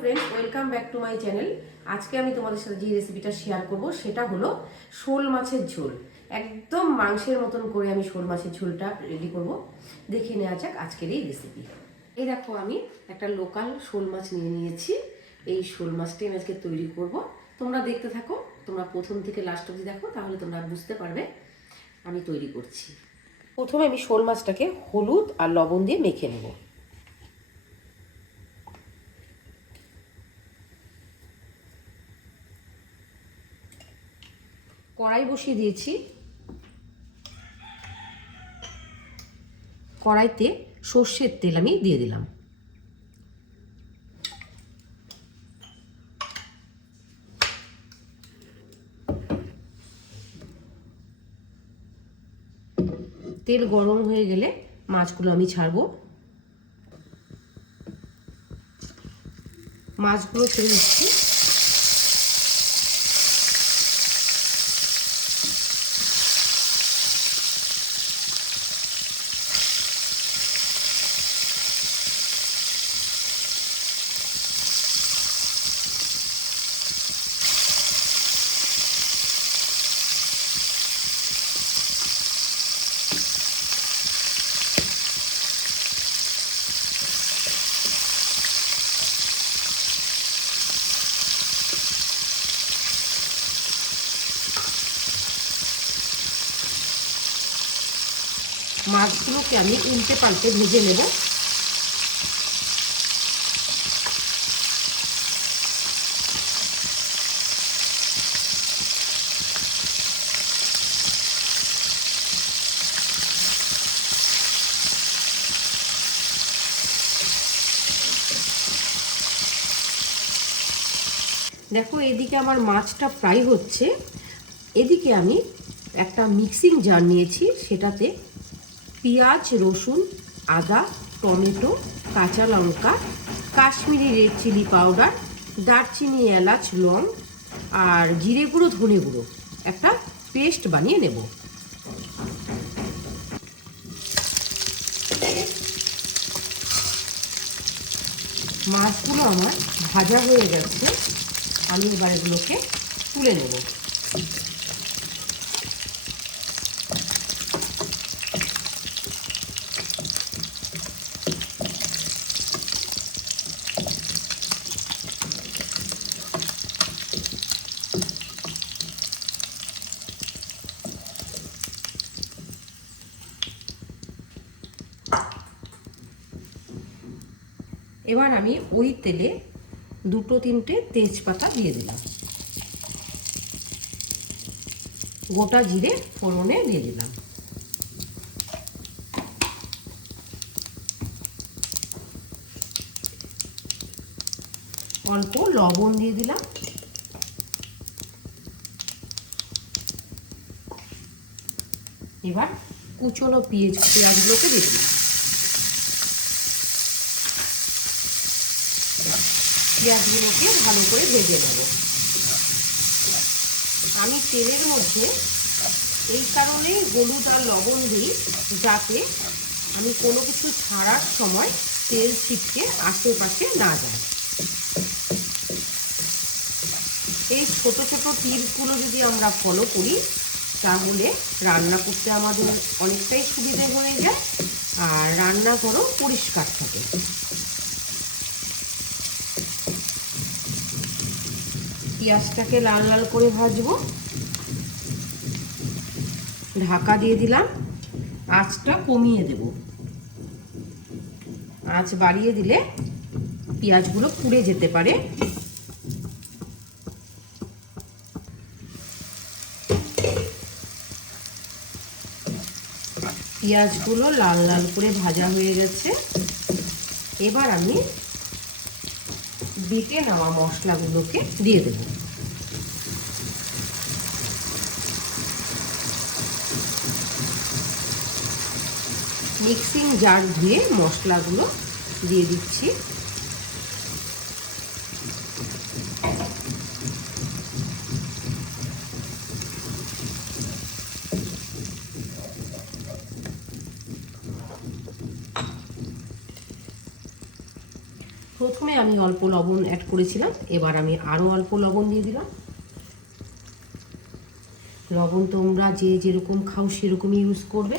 Friends, welcome back to my channel. আজকে আমি তোমাদের সাথে যে রেসিপিটা শেয়ার করব সেটা হলো শোল মাছের ঝোল। একদম মাংসের মতন করে আমি শোল মাছের ঝোলটা রেডি করব। দেখে নেওয়া যাক আজকের এই রেসিপি। এই দেখো, আমি একটা লোকাল শোল মাছ নিয়ে নিয়েছি। এই শোল মাছটাই আমি আজকে তৈরি করব। তোমরা দেখতে থাকো, তোমরা প্রথম থেকে লাস্ট অবধি দেখো, তাহলে তোমরা বুঝতে পারবে আমি তৈরি করছি। প্রথমে আমি শোল মাছটাকে হলুদ আর লবণ দিয়ে মেখে নেব। কড়াই বসিয়ে দিয়েছি। কড়াইতে সর্ষের তেল আমি দিয়ে দিলাম। তেল গরম হয়ে গেলে মাছগুলো আমি ছাড়বো। মাছগুলো ছেড়ে দিচ্ছি। মাছগুলোকে আমি উল্টে পাল্টে ভেজে নেব। দেখো, এদিকে আমার মাছটা ফ্রাই হচ্ছে। এদিকে আমি একটা মিক্সিং জার নিয়েছি, সেটাতে পেঁয়াজ, রসুন, আদা, টমেটো, কাঁচা লঙ্কা, কাশ্মীরি রেড চিলি পাউডার, দারচিনি, এলাচ, লং আর জিরে গুঁড়ো, ধনে গুঁড়ো একটা পেস্ট বানিয়ে নেব। মাছগুলো আমার ভাজা হয়ে গেছে, আমি এবার এগুলোকে তুলে নেব। এবার আমি ওই তেলে দুটো তিনটে তেজপাতা দিয়ে দিলাম। গোটা জিরে ফোড়নে দিয়ে দিলাম। অল্প লবণ দিয়ে দিলাম। এবার কুচনো পেঁয়াজগুলোকে দিয়ে দিলাম। পেঁয়াজগুলোকে ভালো করে ভেজে নেব। আমি তেলের মধ্যে এই কারণে হলুদ আর লবণ দিই, যাতে আমি কোনো কিছু ছাড়ার সময় তেল ছিটকে আশেপাশে না যায়। এই ছোট ছোট টিপসগুলো যদি আমরা ফলো করি, তাহলে রান্না করতে আমাদের অনেকটাই সুবিধে হয়ে যায় আর রান্নাঘরও পরিষ্কার থাকে। পেঁয়াজটাকে লাল লাল করে ভাজবো। ঢাকা দিয়ে দিলাম। আঁচটা কমিয়ে দেব। আঁচ বাড়িয়ে দিলে পেঁয়াজগুলো পুড়ে যেতে পারে। পেঁয়াজগুলো লাল লাল করে ভাজা হয়ে গেছে। এবার আমি বেটে নেওয়া মশলাগুলোকে দিয়ে দেব। মিক্সিং জার ধুয়ে মশলাগুলো দিয়ে দিচ্ছি। প্রথমে আমি অল্প লবণ অ্যাড করেছিলাম, এবার আমি আরও অল্প লবণ দিয়ে দিলাম। লবণ তোমরা যে যেরকম খাও সেরকমই ইউজ করবে।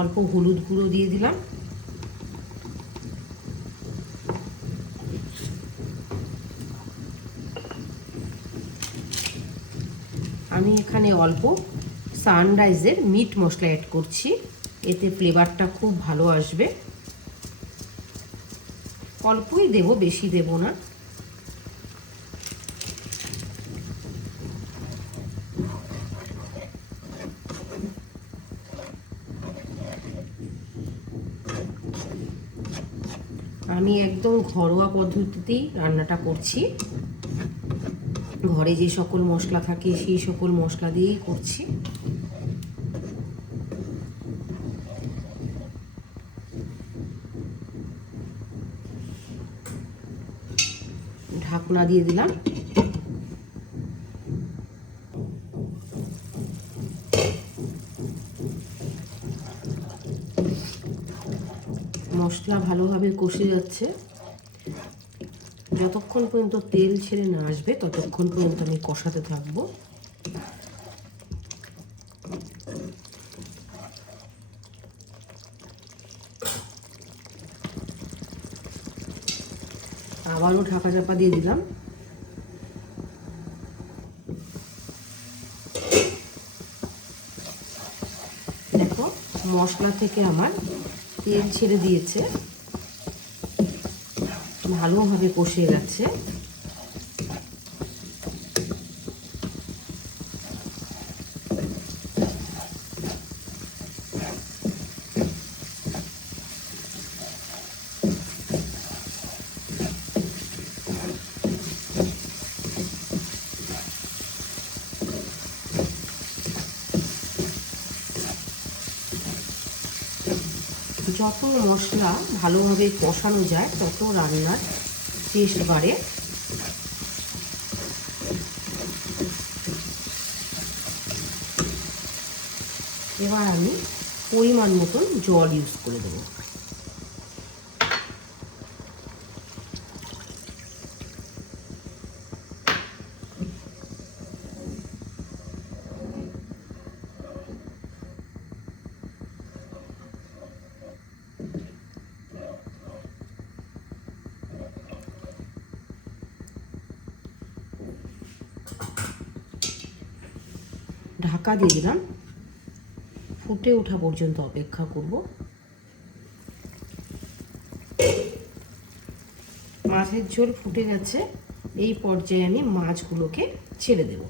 অল্প হলুদ গুঁড়ো দিয়ে দিলাম। আমি এখানে অল্প সানরাইজের মিট মশলা অ্যাড করছি, এতে ফ্লেভারটা খুব ভালো আসবে। অল্পই দেব, বেশি দেব না। আমি একদম ঘরোয়া পদ্ধতিতেই রান্নাটা করছি। ঘরে যে সকল মশলা থাকে সেই সকল মশলা দিয়েই করছি। ঢাকনা দিয়ে দিলাম। মশলা ভালোভাবে কষে যাচ্ছে, যতক্ষণ পর্যন্ত তেল ছেড়ে না আসবে ততক্ষণ পর্যন্ত আমি কষাতে থাকবো। আবারও ঢাকা চাপা দিয়ে দিলাম। দেখো মশলা থেকে আমার তেল ছেড়ে দিয়েছে, ভালোভাবে কষে গেছে। যত মশলা ভালোভাবে কষানো যায় তত রান্নার টেস্ট বাড়ে। এবার আমি পরিমাণ মতন জল ইউজ করে দেবো। ঢাকা দিয়ে দিলাম, ফুটে ওঠা পর্যন্ত অপেক্ষা করব। মাছের ঝোল ফুটে গেছে, এই পর্যায়ে আমি মাছগুলোকে ছেড়ে দেব।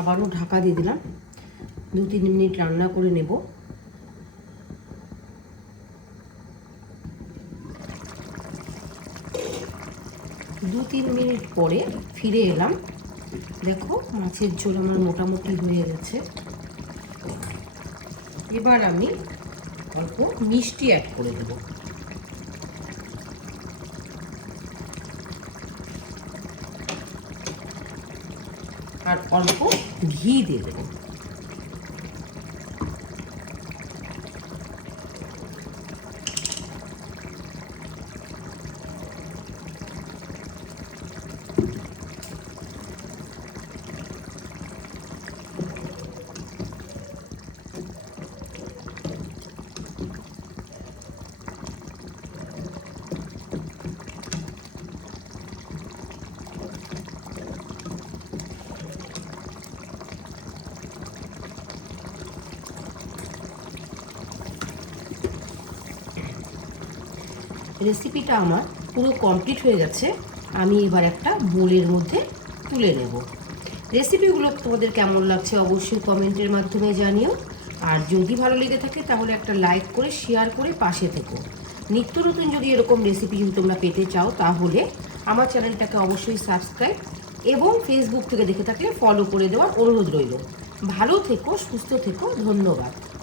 আবারও ঢাকা দিয়ে দিলাম, 2-3 মিনিট রান্না করে নেব। 2-3 মিনিট পরে ফিরে এলাম। দেখো মাছের ঝোল আমার মোটামুটি হয়ে গেছে। এবার আমি অল্প মিষ্টি অ্যাড করে দেব। আর অল্প ঘি দিয়ে দেব। রেসিপিটা আমার পুরো কমপ্লিট হয়ে গেছে। আমি এবার একটা বোলের মধ্যে তুলে নেব। রেসিপিগুলো তোমাদের কেমন লাগছে অবশ্যই কমেন্টের মাধ্যমে জানিও। আর যদি ভালো লেগে থাকে তাহলে একটা লাইক করে শেয়ার করে পাশে থেকো। নিত্য নতুন যদি এরকম রেসিপি যদি তোমরা পেতে চাও তাহলে আমার চ্যানেলটাকে অবশ্যই সাবস্ক্রাইব এবং ফেসবুক থেকে দেখে থাকলে ফলো করে দেওয়ার অনুরোধ রইল। ভালো থেকো, সুস্থ থেকো, ধন্যবাদ।